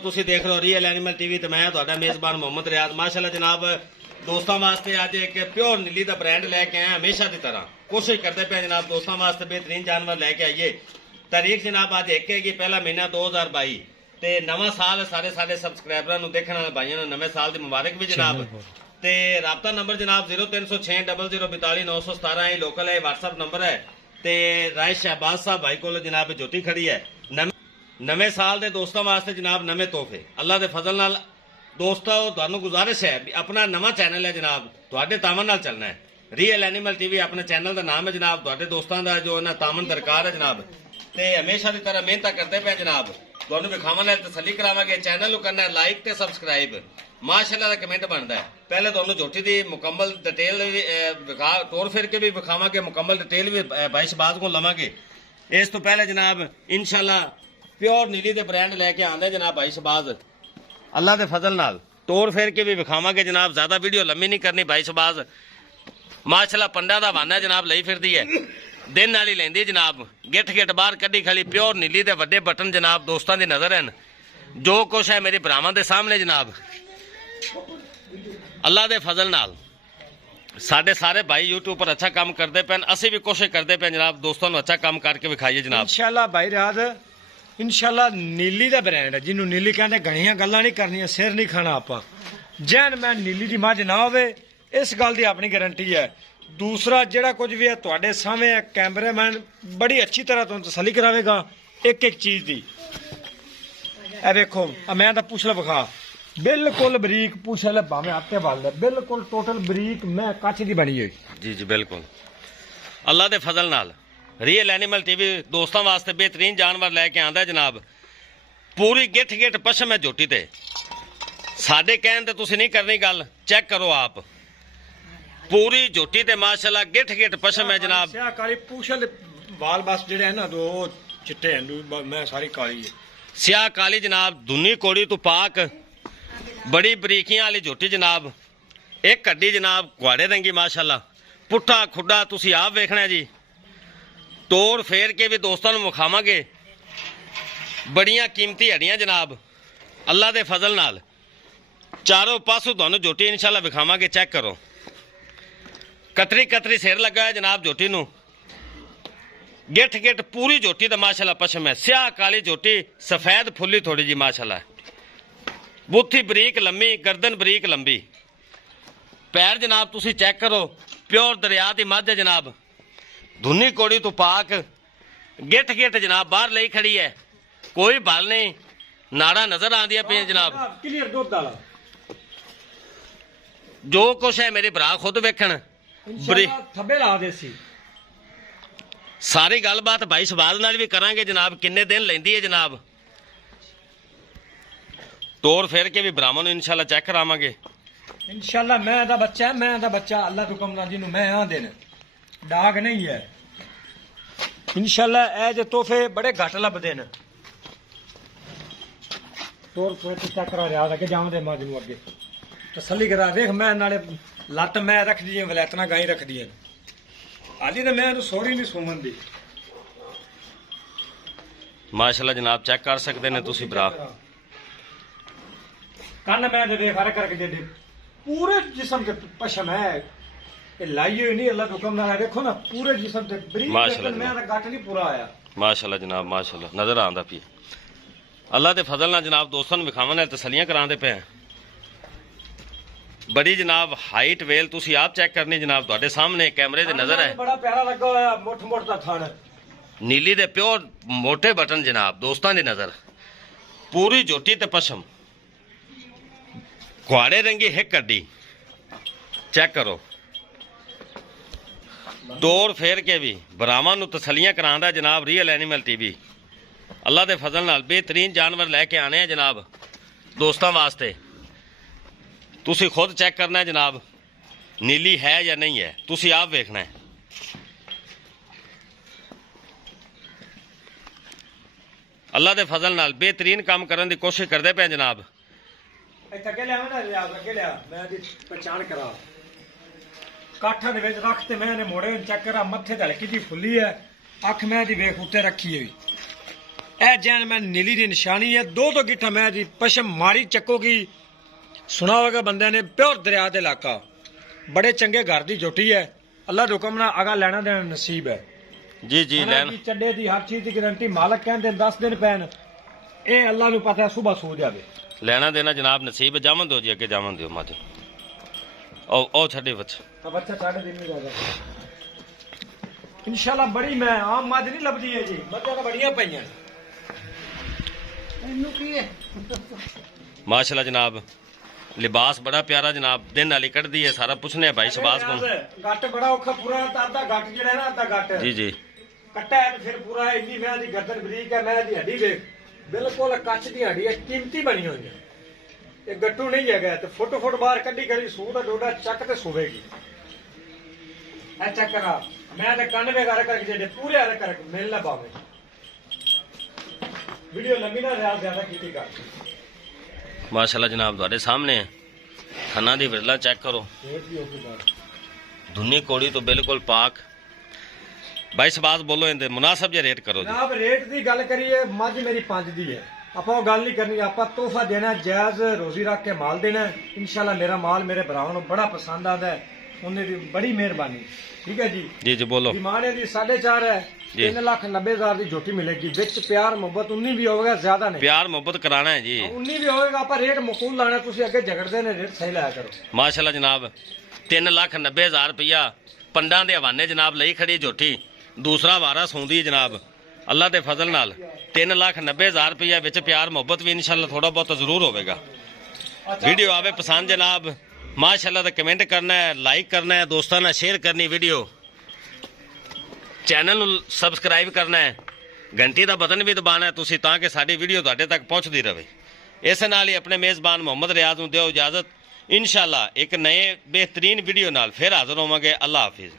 ਤੁਸੀਂ ਦੇਖ ਰਹੇ ਹੋ ਰੀਅਲ ਐਨੀਮਲ ਟੀਵੀ ਤੇ ਮੈਂ ਤੁਹਾਡਾ ਮੇਜ਼ਬਾਨ ਮੁਹੰਮਦ ਰਿਆਜ਼। ਮਾਸ਼ਾਅੱਲਾ ਜਨਾਬ, ਦੋਸਤਾਂ ਵਾਸਤੇ ਅੱਜ ਇੱਕ ਪਿਓਰ ਨੀਲੀ ਦਾ ਬ੍ਰਾਂਡ ਲੈ ਕੇ ਆਏ। ਹਮੇਸ਼ਾ ਦੀ ਤਰ੍ਹਾਂ ਕੋਸ਼ਿਸ਼ ਕਰਦੇ ਪਏ ਜਨਾਬ ਦੋਸਤਾਂ ਵਾਸਤੇ ਬਿਹਤਰੀਨ ਜਾਨਵਰ ਲੈ ਕੇ ਆਈਏ। ਤਾਰੀਖ ਜਨਾਬ ਅੱਜ ਇੱਕ ਹੈਗੀ ਪਹਿਲਾ ਮਹੀਨਾ 2022 ਤੇ ਨਵਾਂ ਸਾਲ ਸਾਰੇ ਸਾਡੇ ਸਬਸਕ੍ਰਾਈਬਰਾਂ ਨੂੰ ਦੇਖਣ ਵਾਲੇ ਭਾਈਆਂ ਨੂੰ ਨਵੇਂ ਸਾਲ ਦੀ ਮੁਬਾਰਕ ਵੀ ਜਨਾਬ। ਤੇ ਰਾਬਤਾ ਨੰਬਰ ਜਨਾਬ 0306 0042 917 ਇਹ ਲੋਕਲ ਹੈ, WhatsApp ਨੰਬਰ ਹੈ। ਤੇ ਰਾਏ ਸ਼ਹਿਬਾਜ਼ ਸਾਹਿਬ ਭਾਈ ਕੋਲ ਜਨਾਬ ਜੋਤੀ ਖੜੀ ਹੈ। ਨਵੇਂ ਸਾਲ ਦੇ ਦੋਸਤਾਂ ਵਾਸਤੇ ਜਨਾਬ ਨਵੇਂ ਤੋਹਫੇ ਅੱਲਾ ਦੇ ਫਜ਼ਲ ਨਾਲ। ਦੋਸਤੋ ਤੁਹਾਨੂੰ ਗੁਜ਼ਾਰਿਸ਼ ਹੈ ਵੀ ਆਪਣਾ ਨਵਾਂ ਚੈਨਲ ਹੈ ਜਨਾਬ, ਤੁਹਾਡੇ ਤਾਮਨ ਨਾਲ ਚੱਲਣਾ ਹੈ। ਰੀਅਲ ਐਨੀਮਲ ਟੀਵੀ ਆਪਣੇ ਚੈਨਲ ਦਾ ਨਾਮ ਹੈ ਜਨਾਬ। ਤੁਹਾਡੇ ਦੋਸਤਾਂ ਦਾ ਜੋ ਇਹਨਾਂ ਤਾਮਨ ਦਰਕਾਰ ਹੈ ਜਨਾਬ, ਤੇ ਹਮੇਸ਼ਾ ਦੀ ਤਰ੍ਹਾਂ ਮਿਹਨਤ ਕਰਦੇ ਪਏ ਜਨਾਬ। ਤੁਹਾਨੂੰ ਵਿਖਾਵਾਂ ਨਾਲ ਤਸੱਲੀ ਕਰਾਵਾਂਗੇ। ਚੈਨਲ ਨੂੰ ਕਰਨਾ ਲਾਈਕ ਤੇ ਸਬਸਕ੍ਰਾਈਬ। ਮਾਸ਼ਾਅੱਲਾ ਦਾ ਕਮੈਂਟ ਬਣਦਾ ਹੈ। ਪਹਿਲੇ ਤੁਹਾਨੂੰ ਝੋਟੀ ਦੀ ਮੁਕੰਮਲ ਡਿਟੇਲ ਵਿਖਾ ਤੋਰ ਫਿਰ ਕੇ ਵੀ ਵਿਖਾਵਾਂਗੇ, ਮੁਕੰਮਲ ਡਿਟੇਲ ਵੀ ਭਾਈ ਸ਼ਹਿਬਾਜ਼ ਕੋਲ ਲਵਾਂਗੇ। ਇਸ ਤੋਂ ਪਹਿਲੇ ਜਨਾਬ ਇਨਸ਼ਾਅੱਲਾ ਪਿਓਰ ਨੀਲੀ ਦੇ ਬ੍ਰਾਂਡ ਲੈ ਕੇ ਆਂਦੇ ਜਨਾਬ ਭਾਈ ਸ਼ਹਿਬਾਜ਼। ਅੱਲਾ ਦੇ ਫਜ਼ਲ ਨਾਲ ਤੋੜ ਫੇਰ ਕੇ ਵੀ ਵਿਖਾਵਾਂਗੇ ਜਨਾਬ। ਜ਼ਿਆਦਾ ਵੀਡੀਓ ਲੰਮੀ ਨਹੀਂ ਕਰਨੀ। ਭਾਈ ਸ਼ਹਿਬਾਜ਼ ਮਾਸ਼ਾਅੱਲਾ ਪੰਡਾਂ ਦਾ ਵਾਨਾ ਜਨਾਬ ਲਈ ਫਿਰਦੀ ਹੈ, ਦਿਨ ਨਾਲ ਹੀ ਲੈਂਦੀ ਜਨਾਬ। ਗਿੱਠ ਬਾਹਰ ਕੱਢੀ ਖਲੀ ਪਿਓਰ ਨੀਲੀ ਦੇ ਵੱਡੇ ਬਟਨ ਜਨਾਬ ਦੋਸਤਾਂ ਦੀ ਨਜ਼ਰ ਹਨ। ਜੋ ਕੁਛ ਹੈ ਮੇਰੇ ਭਰਾਵਾਂ ਦੇ ਸਾਹਮਣੇ ਜਨਾਬ। ਅੱਲਾ ਦੇ ਫਜ਼ਲ ਨਾਲ ਸਾਡੇ ਸਾਰੇ ਭਾਈ YouTube ਪਰ ਅੱਛਾ ਕੰਮ ਕਰਦੇ ਪਏ, ਅਸੀਂ ਵੀ ਕੋਸ਼ਿਸ਼ ਕਰਦੇ ਪਏ ਜਨਾਬ ਦੋਸਤਾਂ ਨੂੰ ਅੱਛਾ ਕੰਮ ਕਰਕੇ ਵਿਖਾਈਏ ਜਨਾਬ। ਇਨਸ਼ਾਅੱਲਾ ਭਾਈ ਰਾਜ ਇਨਸ਼ਾਅੱਲਾ ਨੀਲੀ ਦਾ ਬ੍ਰਾਂਡ ਹੈ, ਜਿਹਨੂੰ ਨੀਲੀ ਕਹਿੰਦੇ। ਘਣੀਆਂ ਗੱਲਾਂ ਨਹੀਂ ਕਰਨੀਆਂ, ਸਿਰ ਨਹੀਂ ਖਾਣਾ ਆਪਾਂ। ਜੈਨ ਮੈਂ ਨੀਲੀ ਦੀ ਮੱਝ ਨਾ ਹੋਵੇ, ਇਸ ਗੱਲ ਦੀ ਆਪਣੀ ਗਾਰੰਟੀ ਹੈ। ਦੂਸਰਾ ਜਿਹੜਾ ਕੁਝ ਵੀ ਹੈ ਤੁਹਾਡੇ ਸਾਹਮਣੇ ਹੈ। ਕੈਮਰਾਮੈਨ ਬੜੀ ਅੱਛੀ ਤਰ੍ਹਾਂ ਤੁਹਾਨੂੰ ਤਸੱਲੀ ਕਰਾਵੇਗਾ ਇੱਕ ਇੱਕ ਚੀਜ਼ ਦੀ। ਇਹ ਵੇਖੋ ਮੈਂ ਤਾਂ ਪੁੱਛ ਲ ਵਿਖਾ, ਬਿਲਕੁਲ ਬਰੀਕ ਪੁੱਛ ਲੈ ਭਾਵੇਂ ਆਪਕੇ ਵੱਲ ਹੈ, ਬਿਲਕੁਲ ਟੋਟਲ ਬਰੀਕ ਮੈਂ ਕੱਚ ਦੀ ਬਣੀ ਹੋਈ। ਜੀ ਜੀ ਬਿਲਕੁਲ ਅੱਲਾ ਦੇ ਫਜ਼ਲ ਨਾਲ ਰੀਅਲ ਐਨੀਮਲ ਟੀਵੀ ਦੋਸਤਾਂ ਵਾਸਤੇ ਬਿਹਤਰੀਨ ਜਾਨਵਰ ਲੈ ਕੇ ਆਂਦਾ ਜਨਾਬ। ਪੂਰੀ ਗਿੱਠ ਪਸ਼ਮ ਹੈ ਝੋਟੀ ਤੇ। ਸਾਡੇ ਕਹਿਣ ਤੇ ਤੁਸੀਂ ਨਹੀਂ ਕਰਨੀ ਗੱਲ, ਚੈੱਕ ਕਰੋ ਆਪ। ਪੂਰੀ ਝੋਟੀ ਤੇ ਮਾਸ਼ਾਅੱਲਾ ਗਿੱਠ ਪਸ਼ਮ ਹੈ ਜਨਾਬ। ਸਿਆ ਕਾਲੀ ਪੂਛਲ ਵਾਲ ਬਸ ਜਿਹੜੇ ਹੈ ਨਾ ਦੋ ਚਿੱਟੇ ਹਨ, ਮੈਂ ਸਾਰੀ ਕਾਲੀ ਹੈ। ਸਿਆਹ ਕਾਲੀ ਜਨਾਬ, ਧੁੰਨੀ ਕੋੜੀ ਤੋਂ ਪਾਕ, ਬੜੀ ਬਰੀਕੀਆਂ ਵਾਲੀ ਝੋਟੀ ਜਨਾਬ। ਇੱਕ ਹੱਡੀ ਜਨਾਬ ਘੁਆੜੇ ਰੰਗੀ ਮਾਸ਼ਾਅੱਲਾ। ਪੁੱਠਾ ਖੁੱਡਾ ਤੁਸੀਂ ਆਪ ਵੇਖਣਾ ਜੀ। ਤੋੜ ਫੇਰ ਕੇ ਵੀ ਦੋਸਤਾਂ ਨੂੰ ਵਿਖਾਵਾਂਗੇ। ਬੜੀਆਂ ਕੀਮਤੀ ਹੱਡੀਆਂ ਜਨਾਬ ਅੱਲਾ ਦੇ ਫਜ਼ਲ ਨਾਲ। ਚਾਰੋਂ ਪਾਸੋਂ ਤੁਹਾਨੂੰ ਝੋਟੀ ਇਨਸ਼ਾਅੱਲਾ ਵਿਖਾਵਾਂਗੇ, ਚੈੱਕ ਕਰੋ। ਕਤਰੀ ਸਿਰ ਲੱਗਾ ਹੈ ਜਨਾਬ ਝੋਟੀ ਨੂੰ। ਗਿੱਠ ਪੂਰੀ ਝੋਟੀ ਦਾ ਮਾਸ਼ਾਅੱਲਾ ਪਸ਼ਮ ਹੈ। ਸਿਆਹ ਕਾਲੀ ਝੋਟੀ, ਸਫੈਦ ਫੁੱਲੀ ਥੋੜੀ ਜੀ ਮਾਸ਼ਾਅੱਲਾ। ਬੁੱਥੀ ਬਰੀਕ ਲੰਮੀ, ਗਰਦਨ ਬਰੀਕ ਲੰਬੀ। ਪੈਰ ਜਨਾਬ ਤੁਸੀਂ ਚੈੱਕ ਕਰੋ, ਪਿਓਰ ਦਰਿਆ ਦੀ ਮੱਝ ਹੈ ਜਨਾਬ। ਧੁੰਨੀ ਕੋੜੀ ਤੋਂ ਪਾਕ, ਗਿੱਠ ਜਨਾਬ ਬਾਹਰ ਲਈ ਖੜੀ ਹੈ। ਕੋਈ ਬਲ ਨਹੀਂ, ਨਾੜਾ ਨਜ਼ਰ ਆਉਂਦੀਆਂ ਪਈਆਂ ਜਨਾਬ। ਕਲੀਅਰ ਦੁੱਧ ਵਾਲਾ ਜੋ ਕੁਛ ਹੈ ਮੇਰੇ ਭਰਾ ਖੁਦ ਵੇਖਣ। ਥੱਬੇ ਲਾ ਦੇ ਸੀ। ਸਾਰੀ ਗੱਲਬਾਤ ਭਾਈ ਸ਼ਹਿਬਾਜ਼ ਨਾਲ ਵੀ ਕਰਾਂਗੇ ਜਨਾਬ, ਕਿੰਨੇ ਦਿਨ ਲੈਂਦੀ ਹੈ ਜਨਾਬ। ਤੋੜ ਫੇਰ ਕੇ ਵੀ ਭਰਾਵਾਂ ਨੂੰ ਇਨਸ਼ਾਅੱਲਾ ਚੈੱਕ ਕਰਾਵਾਂਗੇ। ਇਨਸ਼ਾਅੱਲਾ ਮੈਂ ਦਾ ਬੱਚਾ ਅੱਲਾ ਤੋਂ ਕਮ ਨਾਲ ਜਿਹਨੂੰ ਮੈਂ ਆਂਦੇ ਨੇ, ਡਾਗ ਨਹੀਂ ਹੈ। ਇਨਸ਼ਾਅੱਲਾ ਇਹ ਜੇ ਤੋਹਫੇ ਬੜੇ ਘੱਟ ਲੱਭਦੇ ਨੇ। ਤੋਰ ਚੈੱਕ ਕਰਾ ਰਿਹਾ ਕਿ ਜਾਉਂਦੇ ਮੱਝ ਨੂੰ ਅੱਗੇ ਤਸੱਲੀ ਕਰਾ ਵੇਖ। ਮੈਂ ਨਾਲੇ ਲੱਤ ਮੈਂ ਰੱਖਦੀ ਹਾਂ, ਵਲੈਤਨਾ ਗਾਈ ਰੱਖਦੀ ਹਾਂ। ਹਾਲੀ ਤਾਂ ਮੈਂ ਇਹਨੂੰ ਸੋਰੀ ਨਹੀਂ ਸੁਮਨ ਦੀ ਮਾਸ਼ਾਅੱਲਾ ਜਨਾਬ ਚੈੱਕ ਕਰ ਸਕਦੇ ਨੇ ਤੁਸੀਂ ਭਰਾ। ਕੰਨ ਮੈਂ ਦੇ ਫਰਕ ਕਰਕੇ ਦੇ ਪੂਰੇ ਜਿਸਮ ਤੇ ਪਸ਼ਮ ਹੈ। ਇਹ ਲਾਈ ਹੋਈ ਨਹੀਂ, ਅੱਲਾ ਤੋਂ ਹੁਕਮ ਨਾਲ ਵੇਖੋ ਨਾ ਪੂਰੇ ਜਿਸਮ ਤੇ ਬਰੀਕ। ਮੈਂ ਤਾਂ ਗੱਟ ਨਹੀਂ ਪੂਰਾ ਆਇਆ ਮਾਸ਼ਾਅੱਲਾ ਜਨਾਬ। ਮਾਸ਼ਾਅੱਲਾ ਨਜ਼ਰ ਆਉਂਦਾ ਪਈ। ਅੱਲਾ ਦੇ ਫਜ਼ਲ ਨਾਲ ਜਨਾਬ ਦੋਸਤਾਂ ਨੂੰ ਵਿਖਾਵਾਂ ਨਾਲ ਤਸੱਲੀਆਂ ਕਰਾਉਂਦੇ ਪਏ। ਬੜੀ ਜਨਾਬ ਹਾਈਟ ਵੇਲ ਤੁਸੀਂ ਆਪ ਚੈੱਕ ਕਰਨੀ ਜਨਾਬ, ਤੁਹਾਡੇ ਸਾਹਮਣੇ ਕੈਮਰੇ ਦੇ ਨਜ਼ਰ ਹੈ। ਬੜਾ ਪਿਆਰਾ ਲੱਗਾ ਹੋਇਆ, ਮੁੱਠ ਦਾ ਥਣ। ਨੀਲੀ ਦੇ ਪਿਓਰ ਮੋਟੇ ਬਟਨ ਜਨਾਬ ਦੋਸਤਾਂ ਦੀ ਨਜ਼ਰ। ਪੂਰੀ ਝੋਟੀ ਤੇ ਪਸ਼ਮ, ਘੁਆੜੇ ਰੰਗੀ ਹਿੱਕ ਹੱਡੀ, ਚੈੱਕ ਕਰੋ। ਤੋੜ ਫੇਰ ਕੇ ਵੀ ਭਰਾਵਾਂ ਨੂੰ ਤਸੱਲੀਆਂ ਕਰਾਉਂਦਾ ਜਨਾਬ ਰੀਅਲ ਐਨੀਮਲ ਟੀਵੀ। ਅੱਲਾ ਦੇ ਫਜ਼ਲ ਨਾਲ ਬਿਹਤਰੀਨ ਜਾਨਵਰ ਲੈ ਕੇ ਆਣੇ ਆ ਜਨਾਬ ਦੋਸਤਾਂ ਵਾਸਤੇ। ਤੁਸੀਂ ਖੁਦ ਚੈੱਕ ਕਰਨਾ ਹੈ ਜਨਾਬ, ਨੀਲੀ ਹੈ ਜਾਂ ਨਹੀਂ ਹੈ, ਤੁਸੀਂ ਆਪ ਵੇਖਣਾ ਹੈ। ਅੱਲਾ ਦੇ ਫਜ਼ਲ ਨਾਲ ਬਿਹਤਰੀਨ ਕੰਮ ਕਰਨ ਦੀ ਕੋਸ਼ਿਸ਼ ਕਰਦੇ ਪਏ ਜਨਾਬ। ਇੱਥੇ ਅੱਗੇ ਲਿਆ ਨਾ ਰਿਆਜ਼, ਅੱਗੇ ਲਿਆ ਮੈਂ ਇਹਦੀ ਪਛਾਣ ਕਰਾ। ਕਾਠਾਂ ਦੇ ਵਿੱਚ ਰੱਖ ਤੇ ਮੈਂ ਇਹਨੇ ਮੋੜੇ ਚੈੱਕ ਕਰਾ। ਮੱਥੇ ਤੇ ਹਲਕੀ ਜਿਹੀ ਫੁੱਲੀ ਹੈ, ਅੱਖ ਮੈਂ ਇਹਦੀ ਵੇਖ ਉੱਤੇ ਰੱਖੀ ਹੋਈ। ਇਹ ਜੈਨ ਮੈਂ ਨੀਲੀ ਦੀ ਨਿਸ਼ਾਨੀ ਹੈ। 2 ਗਿੱਠਾ ਮੈਂ ਦੀ ਪਸ਼ਮ ਮਾਰੀ ਚੱਕੋਗੀ। ਸੁਣਾ ਹੋਵੇਗਾ ਬੰਦਿਆਂ ਨੇ, ਪਿਓਰ ਦਰਿਆ ਦੇ ਇਲਾਕਾ, ਬੜੇ ਚੰਗੇ ਘਰ ਦੀ ਝੋਟੀ ਹੈ। ਅੱਲਾ ਦੇ ਹੁਕਮ ਨਾਲ ਅਗਾ ਲੈਣਾ ਦੇਣਾ ਨਸੀਬ ਹੈ ਜੀ ਜੀ ਲੈਣ ਚੱਡੇ ਦੀ ਹਰ ਚੀਜ਼ ਦੀ ਗਾਰੰਟੀ ਮਾਲਕ ਕਹਿੰਦੇ 10 ਦਿਨ ਪੈਣ, ਇਹ ਅੱਲਾ ਨੂੰ ਪਤਾ ਸੁਬਾ ਸੋ ਜਾਵੇ। ਲੈਣਾ ਦੇਣਾ ਜਨਾਬ ਨਸੀਬ ਹੈ। ਜਾਵਨ ਦਿਓ ਜੀ, ਅੱਗੇ ਜਾਵਨ ਦਿਓ ਮੱਝ। ਉਹ ਛੱਡੇ ਬੱਚਾ ਤਾਂ ਬੱਚਾ 3.5 ਦਿਨ ਨਹੀਂ ਜਾਗਾ ਇਨਸ਼ਾਅੱਲਾ। ਬੜੀ ਮੈਂ ਆਮ ਮੱਝ ਨਹੀਂ ਲੱਭਦੀ ਹੈ ਜੀ, ਮੱਝਾਂ ਤਾਂ ਬੜੀਆਂ ਪਈਆਂ ਇਹਨੂੰ ਕੀ ਹੈ माशाल्लाह जनाब, लिबास बड़ा प्यारा जनाब, दिन वाली कटदी है। सारा पूछने भाई शबाज को। ਗੱਟ ਬੜਾ ਔਖਾ ਪੂਰਾ ਤਾਂ ਅੱਧਾ ਗੱਟ ਜਿਹੜਾ ਨਾ ਅੱਧਾ ਗੱਟ जी जी ਕੱਟਾ ਹੈ ਤੇ ਫਿਰ ਪੂਰਾ ਇੰਨੀ ਮੈਂ ਦੀ ਗਰਦਨ ਬਰੀਕ ਹੈ, ਮੈਂ ਦੀ ਹੱਡੀ ਵੇਖ ਬਿਲਕੁਲ ਕੱਚ ਦੀ ਹੱਡੀ ਹੈ, ਕੀਮਤੀ ਬਣੀ ਹੋਈ ਹੈ। ਇਹ ਗੱਟੂ ਨਹੀਂ ਹੈਗਾ ਤੇ ਫੁੱਟ ਬਾਹਰ ਕੱਢੀ ਕਰੀ ਸੂਹ ਦਾ ਡੋਡਾ ਚੱਕ ਤੇ ਸੋਵੇਗੀ। ਇਹ ਚੱਕਰਾ ਮੈਂ ਤੇ ਕੰਨ ਵੇਗਾਰ ਕਰਕੇ ਜਿਹੜੇ ਪੂਰੇ ਹਾਲ ਕਰਕੇ ਮਿਲ ਨਾ ਪਾਵੇ। ਵੀਡੀਓ ਲੰਮੀ ਨਾ ਰਿਆਜ਼ ਜ਼ਿਆਦਾ ਕੀਤੀ ਕਰ। माशाल्लाह जनाब ਤੁਹਾਡੇ सामने खाना दी विरला चेक करो। धुनी कोड़ी तो बिल्कुल पाक। भाई शबाज बोलो इनदे मुनासिब जे रेट करो जी। जनाब रेट ਦੀ ਗੱਲ ਕਰੀਏ, ਮੱਝ ਮੇਰੀ 5 ਦੀ ਹੈ। ਆਪਾਂ ਉਹ ਗੱਲ ਨਹੀਂ ਕਰਨੀ, ਆਪਾਂ ਤੋਹਫਾ ਦੇਣਾ, ਜਾਇਜ਼ ਰੋਜ਼ੀ ਰੱਖ ਕੇ ਮਾਲ ਦੇਣਾ। ਇਨਸ਼ਾਅੱਲਾ ਮੇਰਾ ਮਾਲ ਮੇਰੇ ਭਰਾਵਾਂ ਨੂੰ ਬੜਾ ਪਸੰਦ ਆਉਂਦਾ ਹੈ, ਉਹਨੇ ਦੀ ਬੜੀ ਮਿਹਰਬਾਨੀ। ਠੀਕ ਹੈ ਜੀ जी जी बोलो ਡਿਮਾਂਡ ਇਹਦੀ 4.5 ਹੈ। 3,90,000 ਦੀ ਝੋਟੀ ਮਿਲੇਗੀ। ਵਿੱਚ ਪਿਆਰ ਮੁਹੱਬਤ 19 ਵੀ ਹੋਵੇਗਾ, ਜ਼ਿਆਦਾ ਨਹੀਂ। प्यार मोहब्बत कराना है जी। 19 ਵੀ ਹੋਵੇਗਾ, ਆਪਾਂ ਰੇਟ ਮਕੂਲ ਲਾਣਾ। ਤੁਸੀਂ ਅੱਗੇ ਝਗੜਦੇ ਨੇ, ਰੇਟ ਸਹੀ ਲਾਇਆ ਕਰੋ। माशाल्लाह जनाब 3,90,000 रुपया पंडा दे हवाने जनाब लई खड़ी झोटी। दूसरा वारा सौंदी जनाब अल्लाह दे फजल नाल 3,90,000 रुपया। विच प्यार मोहब्बत भी इंशाल्लाह थोड़ा बहुत जरूर होवेगा। वीडियो आवे पसंद जनाब माशाल्लाह तो कमेंट करना है, लाइक करना है, दोस्तों ने शेयर करनी वीडियो, चैनल सबसक्राइब करना है, घंटी का बटन भी दबाना है तुसी ताकि साडी वीडियो तुहाडे तक पहुंचती रहे। इस नाल ही अपने मेज़बान मोहम्मद रियाज नूं दिओ इजाजत। इंशाल्लाह एक नए बेहतरीन वीडियो नाल फिर हाज़र होवांगे। अल्लाह हाफिज़।